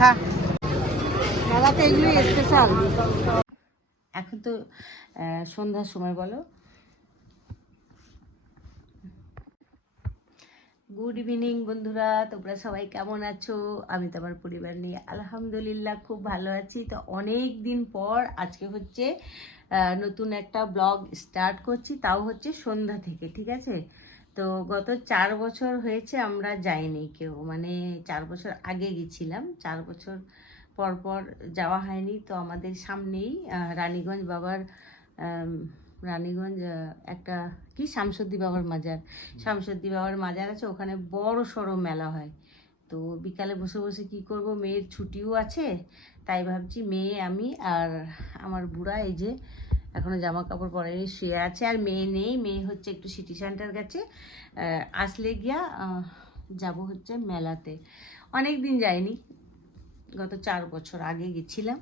খা, মেলাতে এগুলি স্পেশাল। এখন তো সন্ধ্যার সময়, বলো। গুড ইভিনিং বন্ধুরা, তোমরা সবাই কেমন আছো? আমি তো আমার পরিবার নিয়ে আলহামদুলিল্লাহ খুব ভালো আছি। তো অনেক দিন পর আজকে হচ্ছে নতুন একটা ব্লগ স্টার্ট করছি, তাও হচ্ছে সন্ধ্যা থেকে, ঠিক আছে? তো গত 4 বছর হয়েছে আমরা যাইনি কেউ, মানে 4 বছর আগে গেছিলাম, 4 বছর পর পর যাওয়া হয়নি। তো আমাদের সামনেই রানীগঞ্জ বাবার রানীগঞ্জ একটা কি শামসুদ্দি বাবার মাজার, শামসুদ্দি বাবার মাজার আছে, ওখানে বড় সড়ো মেলা হয়। তো বিকালে বসে বসে কি করব, মেয়ের ছুটিও আছে, তাই ভাবছি মেয়ে, আমি আর আমার বুড়া এই যে এখনো জামা কাপড় পরেনি, শুয়ে আছে। আর মেয়ে নেই, মেয়ে হচ্ছে একটু সিটি সেন্টার গেছে, আসলে গিয়া যাব হচ্ছে মেলাতে। অনেক দিন যাইনি, গত 4 বছর আগে গেছিলাম,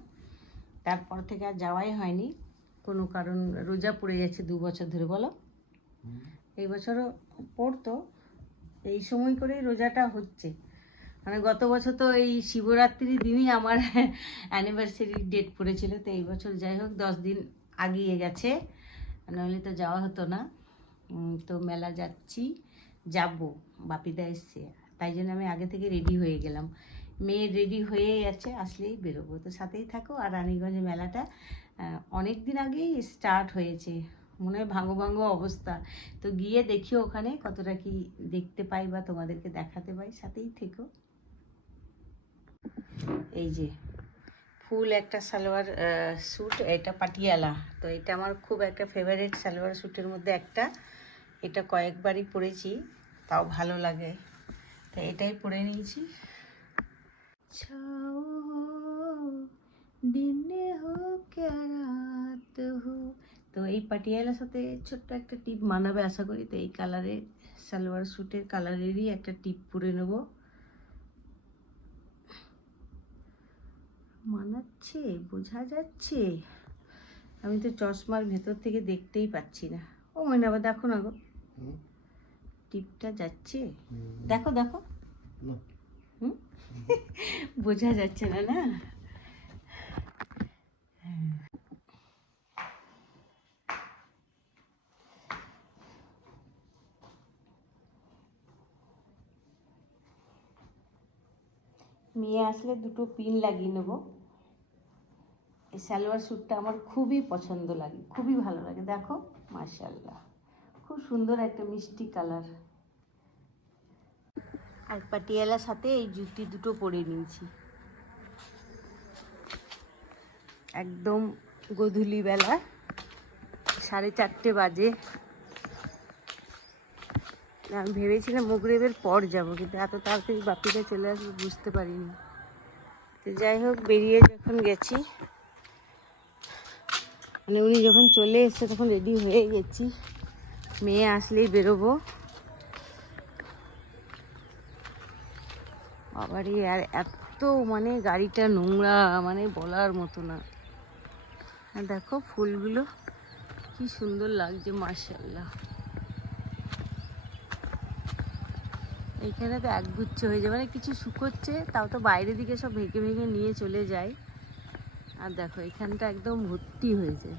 তারপর থেকে আর যাওয়াই হয়নি কোনো কারণ। রোজা পড়ে গেছে 2 বছর ধরে, বলো। এই বছরও পড়তো, এই সময় করেই রোজাটা হচ্ছে। মানে গত বছর তো এই শিবরাত্রির দিনই আমার অ্যানিভার্সারির ডেট পড়েছিল। তো এই বছর যাই হোক 10 দিন আগিয়ে গেছে, নাহলে তো যাওয়া হতো না। তো মেলা যাচ্ছি, যাব, বাপিদা এসছে, তাই জন্য আমি আগে থেকে রেডি হয়ে গেলাম। মেয়ে রেডি হয়ে আছে, আসলেই বেরোবো। তো সাথেই থাকো। আর রানীগঞ্জ মেলাটা অনেক দিন আগেই স্টার্ট হয়েছে, মনে হয় ভাঙো ভাঙো অবস্থা। তো গিয়ে দেখি ওখানে কতটা কি দেখতে পাই বা তোমাদেরকে দেখাতে পাই, সাথেই থেকো। এই যে ফুল একটা সালোয়ার স্যুট, এটা পাটিয়ালা। তো এটা আমার খুব একটা ফেভারিট সালোয়ার স্যুটের মধ্যে একটা। এটা কয়েকবারই পরেছি, তাও ভালো লাগে, তো এটাই পরে নিয়েছি। ছাও দিনে হো ক্যা রাত হো। তো এই পাটিয়ালার সাথে ছোট্ট একটা টিপ মানাবে আশা করি। তো এই কালারের সালোয়ার স্যুটের কালারেরই একটা টিপ পরে নেব। মানাচ্ছে, বোঝা যাচ্ছে? আমি তো চশমার ভেতর থেকে দেখতেই পাচ্ছি না। ও মনে আবার দেখো না গো, টিপটা যাচ্ছে, দেখো দেখো। হুম বোঝা যাচ্ছে না, না? মেয়ে আসলে দুটো পিন লাগিয়ে নেবো। এই সালোয়ার স্যুটটা আমার খুবই পছন্দ লাগে, খুবই ভালো লাগে। দেখো মাশাআল্লাহ, খুব সুন্দর একটা মিষ্টি কালার। আর পাটিয়ালার সাথে এই জুতি দুটো পরে নিয়েছি। একদম গোধূলি বেলা 4:30 বাজে। আমি ভেবেছিলাম মগরিবের পর যাবো, কিন্তু এত তাড়াতাড়ি বাপিটা চলে আসবে বুঝতে পারিনি। তো যাই হোক, বেরিয়ে যখন গেছি, মানে উনি যখন চলে এসছে তখন রেডি হয়ে গেছি, মেয়ে আসলেই বেরোবো। বাবারই আর এত মানে গাড়িটা নোংরা, মানে বলার মতো না। আর দেখো ফুলগুলো কি সুন্দর লাগছে, মাশাআল্লাহ। এইখানে তো একগুচ্ছ হয়ে যায়, মানে কিছু শুকোচ্ছে, তাও তো বাইরের দিকে সব ভেঙে ভেঙে নিয়ে চলে যায়। আর দেখো এখানটা একদম ভর্তি হয়েছে।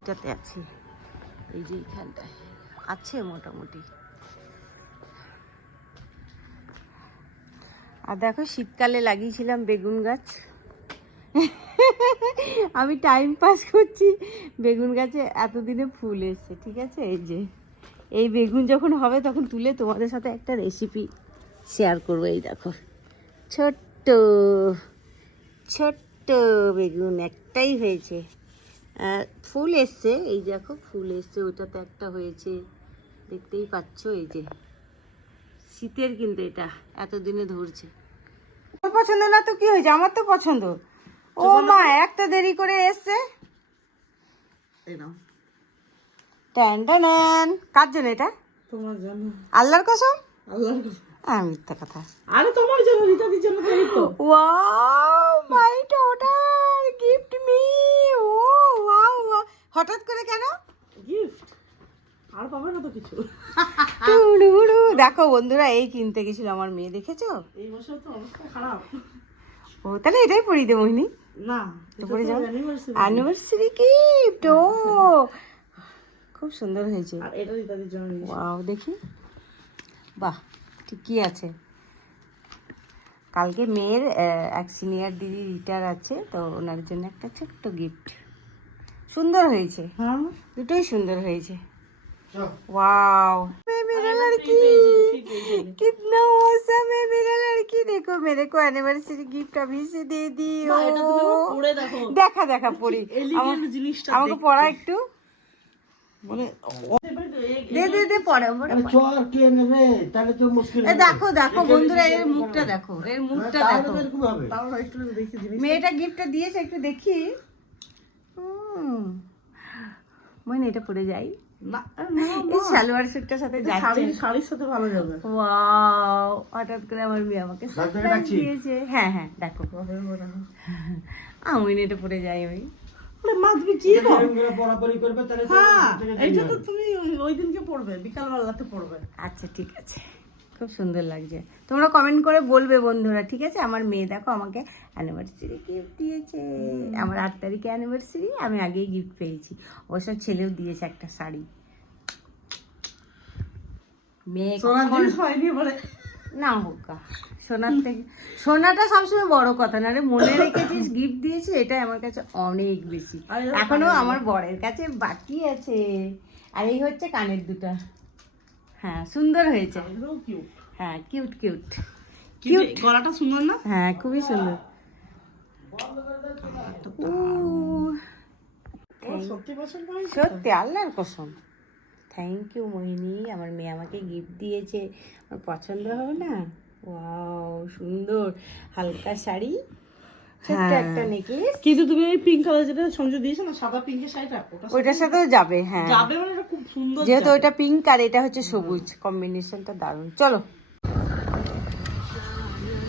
এটাতে আছে, এই যে এইখানটায় আছে মোটামুটি। আর দেখো শীতকালে লাগিয়েছিলাম বেগুন গাছ। আমি টাইম পাস করছি, বেগুন গাছে এতদিনে ফুল এসছে, ঠিক আছে? এই যে এই বেগুন যখন হবে তখন তুলে তোমাদের সাথে একটা রেসিপি শেয়ার করবো। এই দেখো ছোট্ট ছোট্ট বেগুন একটাই হয়েছে, ফুল এসছে, এই দেখো ফুল এসছে, ওইটাতে একটা হয়েছে, দেখতেই পাচ্ছ। এই যে শীতের, কিন্তু এটা এতদিনে ধরছে। পছন্দ না তো কি হয়েছে, আমার তো পছন্দ। ও মা, একটা দেরি করে এসছে। টান টান, কার জন্য এটা? তোমার জন্য। আল্লাহর কসম, আল্লাহর কসম। মিথ্যা কথা। আরে তোমার জন্য, রিতাদির জন্য তো। Wow my daughter gift me. Oh wow, হঠাৎ করে কেন? পাবে না তো কিছু। টুডুডু। দেখো বন্ধুরা, এই কিনতে গেছিল আমার মেয়ে, দেখেছো? এই বছর তো অবস্থা খারাপ। ও তাহলে এটাই পরিয়ে দেবো মোহিনী। না, তো পরে যাও। anniversary। Anniversary gift. ও খুব সুন্দর হয়েছে। আর এটা রীতাদির জন্য নিয়েছি। ওয়াও, দেখি। বাহ, ঠিকই আছে। কালকে মেয়ের এক সিনিয়র দিদি রিটায়ার আছে, তো ওনার জন্য একটা ছোট্ট গিফট। সুন্দর হয়েছে, হ্যাঁ, দুটোই সুন্দর হয়েছে। वाओ, मैं मेरा लड़की, कितना औसम है मेरा लड़की। देखो मेरे को एनिवर्सरी गिफ्ट अभी से दे दी। না, এটা তুমি একবার পরে দেখো। দেখা দেখা পড়ি, এলিগেন্ট জিনিসটা আমাকে পড়া একটু মানে দে দে দে পড়া পড়া। চল কে নেবে তাহলে তো মুশকিল। এ দেখো দেখো বন্ধুরা, এর মুখটা দেখো, এর মুখটা দেখো। এরকম হবে। তাও একটু দেখি জিনিস। মেয়েটা গিফটটা দিয়েছে, একটু দেখি। মনে এটা পরে যাই, না, এই সালোয়ার স্যুটটার সাথে যাচ্ছে। শাড়ির সাথে ভালো যাবে। ওয়াও, হঠাৎ করে আমার মেয়ে আমাকে সারপ্রাইজ ডাকছি? দিয়েছে। হ্যাঁ হ্যাঁ, দেখো আমি এটা পরে যাই। ওই আরে মা, তুমি কি গো? এরকম করে পড়াপড়ি করবে তাহলে তো হ্যাঁ, থেকে এইটা তো তুমি ওই দিনকে পড়বে, বিকাল বেলাতে পড়বে। আচ্ছা ঠিক আছে, খুব সুন্দর লাগছে। তোমরা কমেন্ট করে বলবে বন্ধুরা, ঠিক আছে? আমার মেয়ে দেখো আমাকে অ্যানিভার্সারি গিফট দিয়েছে। আমার 8 তারিখে অ্যানিভার্সারি, আমি আগেই গিফট পেয়েছি। অবশ্য ছেলেও দিয়েছে একটা শাড়ি। মেয়ে সোনার জিনিস হয়নি বলে। না হোক, সোনার থেকে সোনাটা সবসময় বড় কথা না রে, মনে রেখেছিস, গিফট দিয়েছি, এটাই আমার কাছে অনেক বেশি। এখনো আমার বরের কাছে বাকি আছে। আর এই হচ্ছে কানের দুটা। হ্যাঁ সুন্দর হয়েছে। এগুলোও কিউট। হ্যাঁ কিউট কিউট। কিউট, গলাটা সুন্দর না? হ্যাঁ খুবই সুন্দর। ও সত্যি পছন্দ হয়েছে। সত্যি আল্লাহর কসম। থ্যাংক ইউ মোহিনী, আমার মেয়ে আমাকে গিফট দিয়েছে। আমার পছন্দ হবে না? ওয়াও সুন্দর, হালকা শাড়ি, ছোট্ট একটা নেকলেস। কিন্তু তুমি এই পিঙ্ক কালার যেটা সংযোগ দিয়েছো না, সাদা পিঙ্কের শাড়িটা, ওটা ওইটার সাথেও যাবে। হ্যাঁ যাবে মানে এটা খুব সুন্দর। যেহেতু ওইটা পিঙ্ক আর এটা হচ্ছে সবুজ, কম্বিনেশনটা দারুণ। চলো,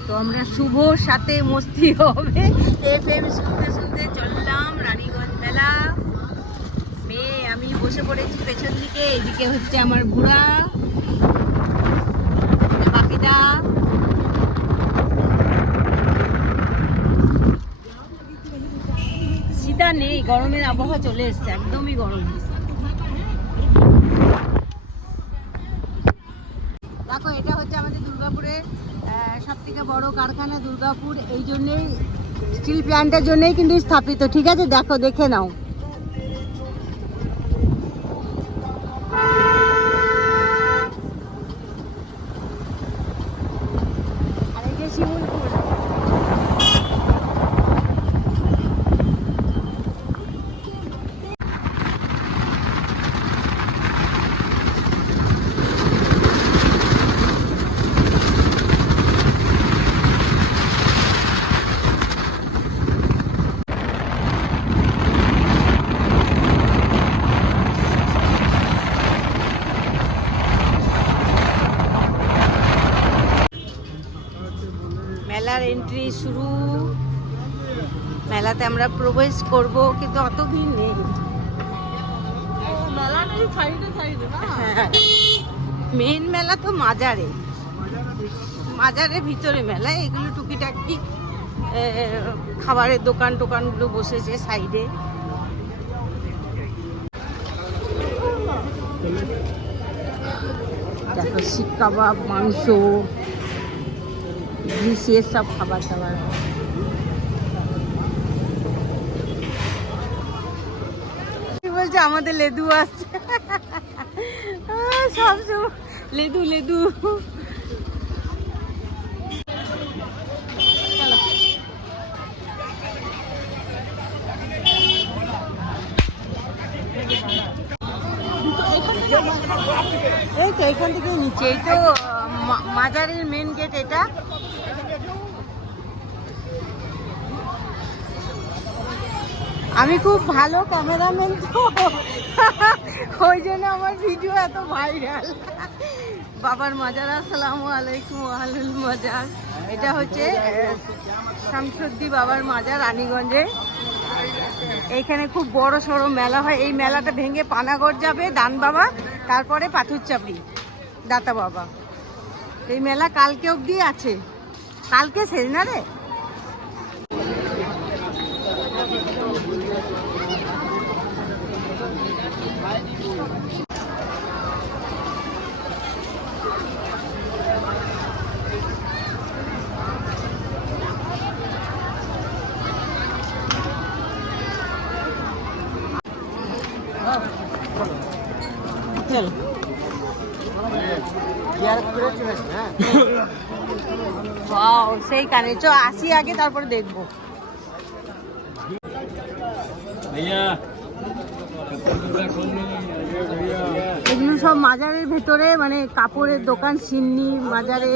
তো আমরা শুভর সাথে মস্তি হবে এফএম শুনতে শুনতে চললাম রানীগঞ্জ মেলা। মেয়ে আমি বসে পড়েছি পেছন দিকে, এদিকে হচ্ছে আমার বুড়া বাপিদা। শীতা নেই, গরমের আবহাওয়া চলে এসছে, একদমই গরম। দেখো এটা হচ্ছে আমাদের দুর্গাপুরের সব থেকে বড় কারখানা দুর্গাপুর, এই জন্যেই স্টিল প্ল্যান্টের জন্যই কিন্তু স্থাপিত, ঠিক আছে? দেখো, দেখে নাও। আর এই যে শিমুলপুর। মেলার এন্ট্রি শুরু, মেলাতে আমরা প্রবেশ করব, কিন্তু অত ভিড় নেই। মেলাটা এই সাইডে সাইডে না? মেন মেলা তো মাজারে, মাজারের ভিতরে মেলা। এগুলো টুকিটাকি খাবারের দোকান টোকানগুলো বসেছে সাইডে। দেখো শিক কাবাব, মাংস, গ্রিসের সব খাবার দাবার। কি বলছে? আমাদের লেদু আসছে। সব সব লেদু লেদু। চলো। এই তো এখান থেকে নিচে, এই তো মাজারের মেন গেট এটা। আমি খুব ভালো ক্যামেরাম্যান তো, ওই জন্য আমার ভিডিও এত ভাইরাল। বাবার মাজার, আসসালামু আলাইকুম, আহলুল মাজার। এটা হচ্ছে শামসুদ্দি বাবার মাজার রানীগঞ্জে। এইখানে খুব বড় সড়ো মেলা হয়। এই মেলাটা ভেঙে পানাগড় যাবে দান বাবা, তারপরে পাথর চাপড়ি দাতা বাবা। এই মেলা কালকে অবধি আছে, কালকে শেষ না রে? চল সেই কানে চ আসি আগে, তারপরে দেখবো। এগুলো সব মাজারের ভেতরে, মানে কাপড়ের দোকান, সিন্নি মাজারে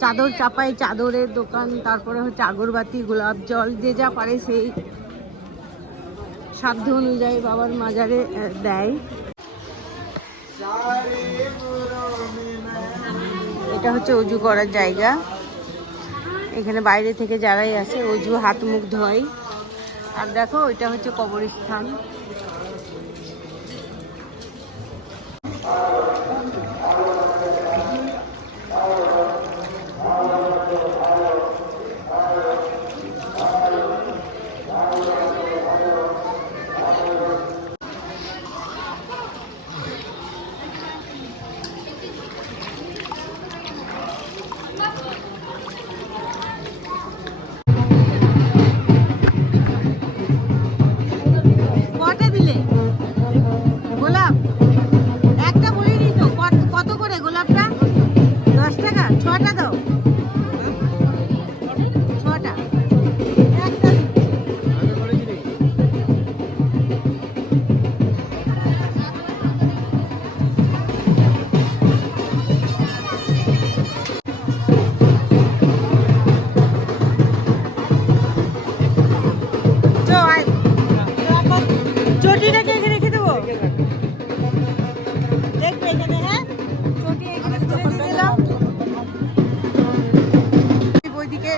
চাদর চাপাই, চাদরের দোকান, তারপরে হচ্ছে আগরবাতি, গোলাপ জল, যে যা পারে সেই সাধ্য অনুযায়ী বাবার মাজারে দেয়। এটা হচ্ছে অজু করার জায়গা। এখানে বাইরে থেকে যারাই আসে অজু, হাত মুখ ধোয়। আর দেখো এটা হচ্ছে কবরস্থান। কটা দিলে গোলাপ? একটা বলিনি তো, কত করে গোলাপটা? 10 টাকা? 6টা দাও, 6টা। একটা চটিটাকে এখানে রেখে দেবো, দেখবে এখানে। হ্যাঁ, চটি এখানে তুলে দিয়ে দিলাম। ওইদিকে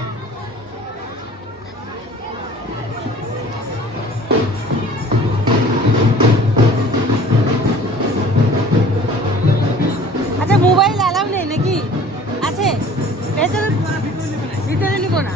আচ্ছা, মোবাইল অ্যালাউ নেই নাকি? আছে ভেতরে? ভিতরে নিব না।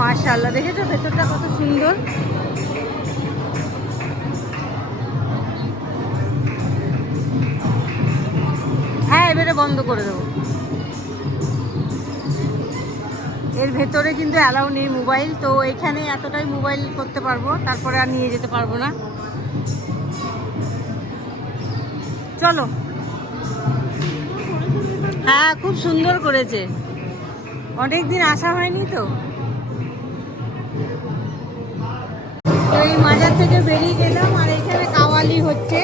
মাশাআল্লাহ, দেখেছো ভেতরটা কত সুন্দর। হ্যাঁ, এবারে বন্ধ করে দেবো। এর ভেতরে কিন্তু অ্যালাউ নেই মোবাইল, তো এখানে এতটাই মোবাইল করতে পারবো, তারপরে আর নিয়ে যেতে পারবো না। চলো। হ্যাঁ, খুব সুন্দর করেছে, অনেকদিন আসা হয়নি তো। এই মাজার থেকে বেরিয়ে গেলাম, আর এখানে কাওয়ালি হচ্ছে।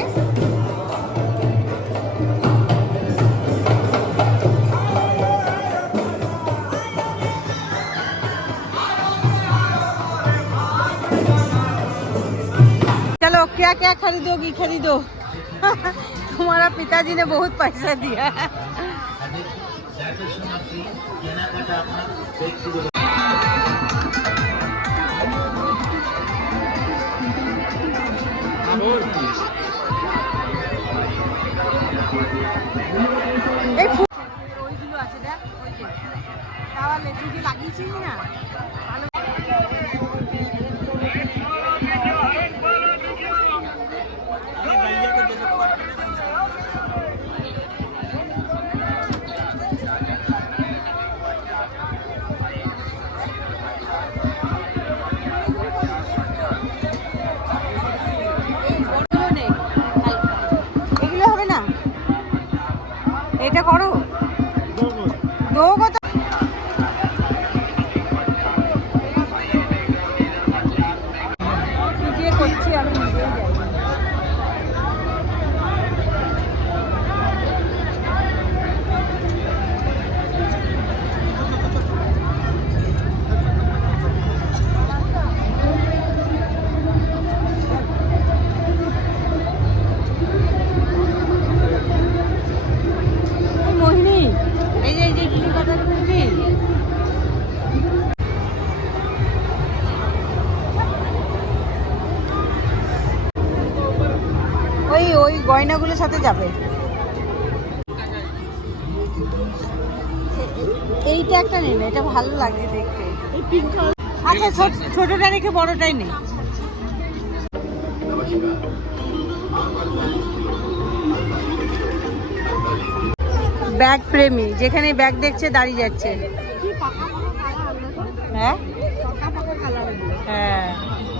चलो, क्या क्या खरीदोगी खरीदो। तुम्हारा पिताजी ने बहुत पैसा दिया है। ওইগুলো আছে দেখ, তাহলে তুই কি লাগিয়েছিস না? এগুলো হবে না, এটা করো। দো কত? গয়নাগুলোর সাথে যাবে। এইটা একটা নেই, এটা ভালো লাগছে দেখতে। আচ্ছা ছোটটা রেখে বড়টাই নেই। ব্যাগ প্রেমী, যেখানে ব্যাগ দেখছে দাঁড়িয়ে যাচ্ছে। হ্যাঁ হ্যাঁ,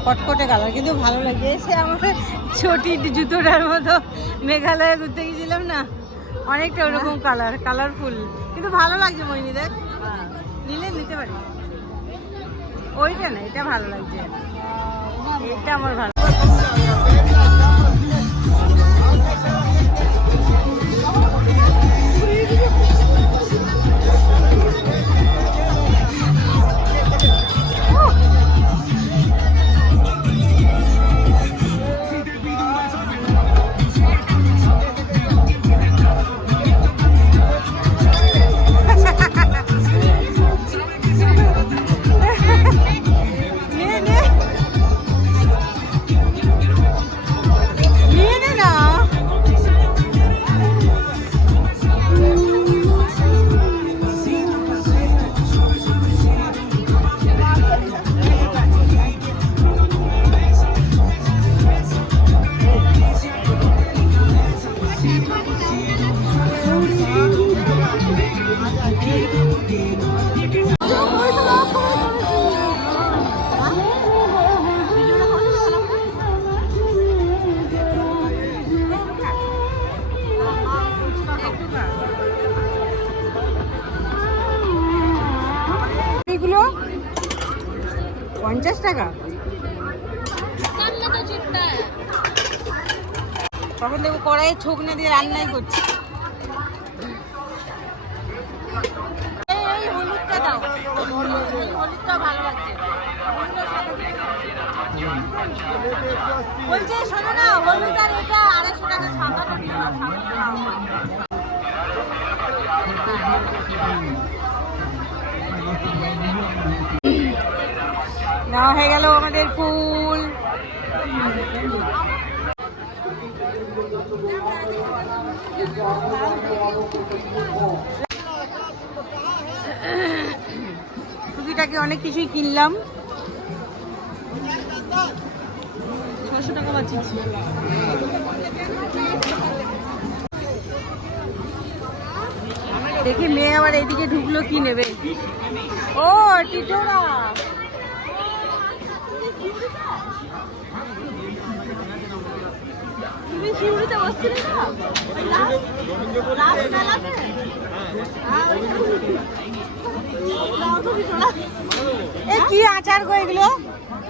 কটকটে কালার, কিন্তু ভালো লাগে। সে আমাকে ছোটি জুতোটার মতো মেঘালয়ে ঘুরতে গেছিলাম না, অনেকটা ওরকম কালার, কালারফুল, কিন্তু ভালো লাগছে। মইনি দেখ, নিলে নিতে পারি। ওইটা না, এটা ভালো লাগছে, এটা আমার ভালো। এগুলো 50 টাকা। তখন দেখবো কড়াইয়ে ছোকনা দিয়ে রান্নাই করছি। এই হলুদটা দাও, হলুদটা ভালো লাগছে। বলছে শোনো না, হলুদ আর এটা 250 টাকা, সাদাটা নিও না, নেওয়া হয়ে গেল আমাদের ফুল। টুকিটাকি অনেক কিছুই কিনলাম। 600 টাকা বাঁচিয়েছি। দেখি মেয়ে আবার এইদিকে ঢুকলো, কি নেবে? ও টিটোরা, তুমি শিউরিতে বসছিলে না লাস্ট মেলাতে? এ কি আচার গো এগুলো?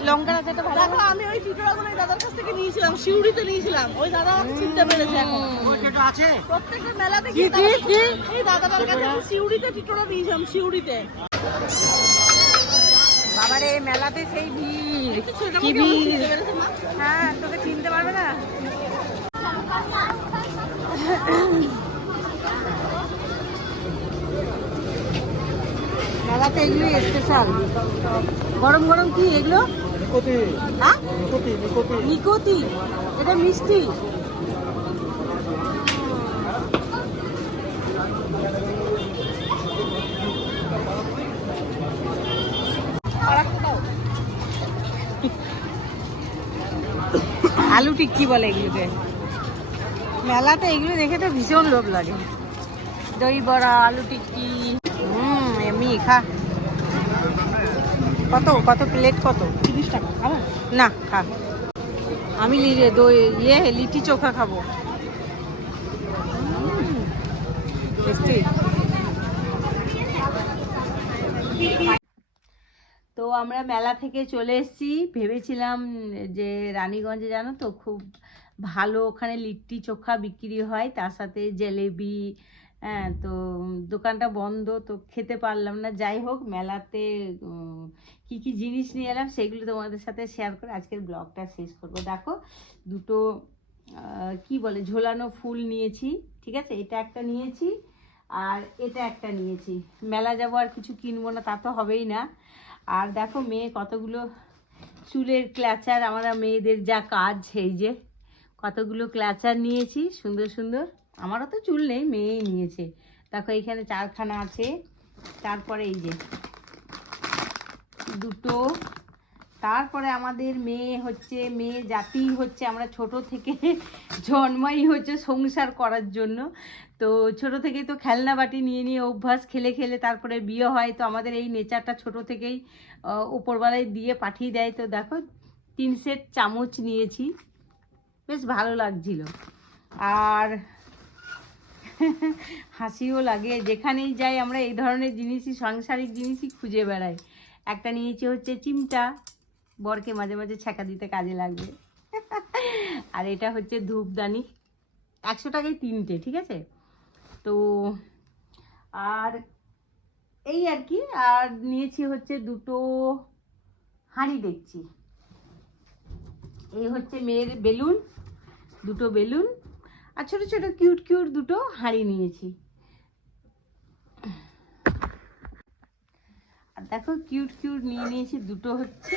লঙ্কার আচারটা ভালো। দেখো আমি ওই টিটোরাগুলো দাদার কাছ থেকে নিয়েছিলাম, শিউরিতে নিয়েছিলাম। ওই দাদা চিনতে পেরেছে এখন। ওইটা আছে প্রত্যেকটা মেলাতে কি গিয়ে কি কি এই দাদাটার কাছে শিউরিতে টিটোরা নিয়েছিলাম, শিউরিতে। বাবারে, মেলাতে সেই ভিড়, কি ভিড়! হ্যাঁ, তোকে চিনতে পারবে না। মেলাতে এগুলো স্পেশাল। গরম গরম কি এগুলো? হ্যাঁ, নিকোতি, এটা মিষ্টি। আলু টিক্কি বলে এগুলোকে। মেলাতে এগুলো দেখে তো ভীষণ লোভ লাগে। দই বড়া, আলু টিক্কি, এমনি খা। কত কত প্লেট কত? 30 টাকা। খাবে না, খা। আমি দই লিটি চোখা খাবো। টেস্টি। তো আমরা মেলা থেকে চলে এসেছি। ভেবেছিলাম যে রানীগঞ্জে, জানো তো, খুব ভালো ওখানে লিট্টি চোখা বিক্রি হয়, তার সাথে জেলেবি। হ্যাঁ, তো দোকানটা বন্ধ, তো খেতে পারলাম না। যাই হোক, মেলাতে কি কি জিনিস নিয়ে এলাম সেগুলো তোমাদের সাথে শেয়ার করে আজকের ব্লগটা শেষ করবো। দেখো, দুটো কি বলে ঝোলানো ফুল নিয়েছি, ঠিক আছে? এটা একটা নিয়েছি আর এটা একটা নিয়েছি। মেলা যাবো, আর কিছু কিনবো না, তা তো হবেই না। আর দেখো মেয়ে কতগুলো চুলের ক্ল্যাচার, আমরা মেয়েদের যা কাজ, সেই যে কতগুলো ক্লাচার নিয়েছি সুন্দর সুন্দর। আমারও তো চুল নেই, মেয়েই নিয়েছে। দেখো এখানে 4খানা আছে। তারপরে এই যে 2টো। তারপরে আমাদের মেয়ে জাতি হচ্ছে, আমরা ছোট থেকে জন্মাই হচ্ছে সংসার করার জন্য। তো ছোট থেকেই তো খেলনা বাটি নিয়ে নিয়ে অভ্যাস, খেলে খেলে তারপরে বিয়ে হয়। তো আমাদের এই নেচারটা ছোট থেকেই উপরবেলায় দিয়ে পাঠিয়ে দেয়। তো দেখো 3 সেট চামচ নিয়েছি, বেশ ভালো লাগছিল। আর হাসিও লাগে, যেখানেই যাই আমরা এই ধরনের জিনিসই, সাংসারিক জিনিসই খুঁজে বেড়াই। একটা নিয়েছি হচ্ছে চিমটা, বরকে মাঝে মাঝে ছ্যাঁকা দিতে কাজে লাগবে। আর এটা হচ্ছে ধূপদানি, 100 টাকায় 3টে, ঠিক আছে। তো আর এই আর কি। আর নিয়েছি হচ্ছে 2টো হাঁড়ি দেখছি। এই হচ্ছে মেয়ের বেলুন, 2টো বেলুন। আর ছোট ছোট কিউট কিউট 2টো হাঁড়ি নিয়েছি। আর দেখো কিউট কিউট নিয়ে নিয়েছি 2টো হচ্ছে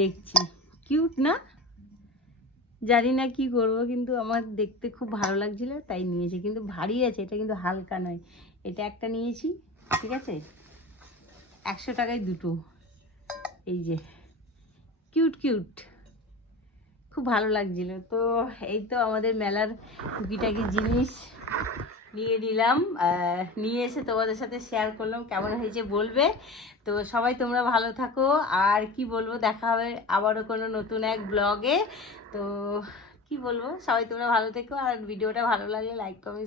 দেখছি, কিউট না? জানি না কি করব, কিন্তু আমার দেখতে খুব ভালো লাগছিল তাই নিয়েছি। কিন্তু ভারী আছে, এটা কিন্তু হালকা নয়। এটা একটা নিয়েছি, ঠিক আছে, 100 টাকায় 2টো। এই যে কিউট কিউট, খুব ভালো লাগছিল। তো এই তো আমাদের মেলার টুকিটাকি জিনিস নিয়ে নিলাম, নিয়ে এসে তোমাদের সাথে শেয়ার করলাম। কেমন হয়েছে বলবে। তো সবাই তোমরা ভালো থাকো। আর কি বলবো, দেখা হবে আবারও কোনো নতুন এক ব্লগে। তো কি বলবো, সবাই তোমরা ভালো থেকো। আর ভিডিওটা ভালো লাগলে লাইক কমেন্ট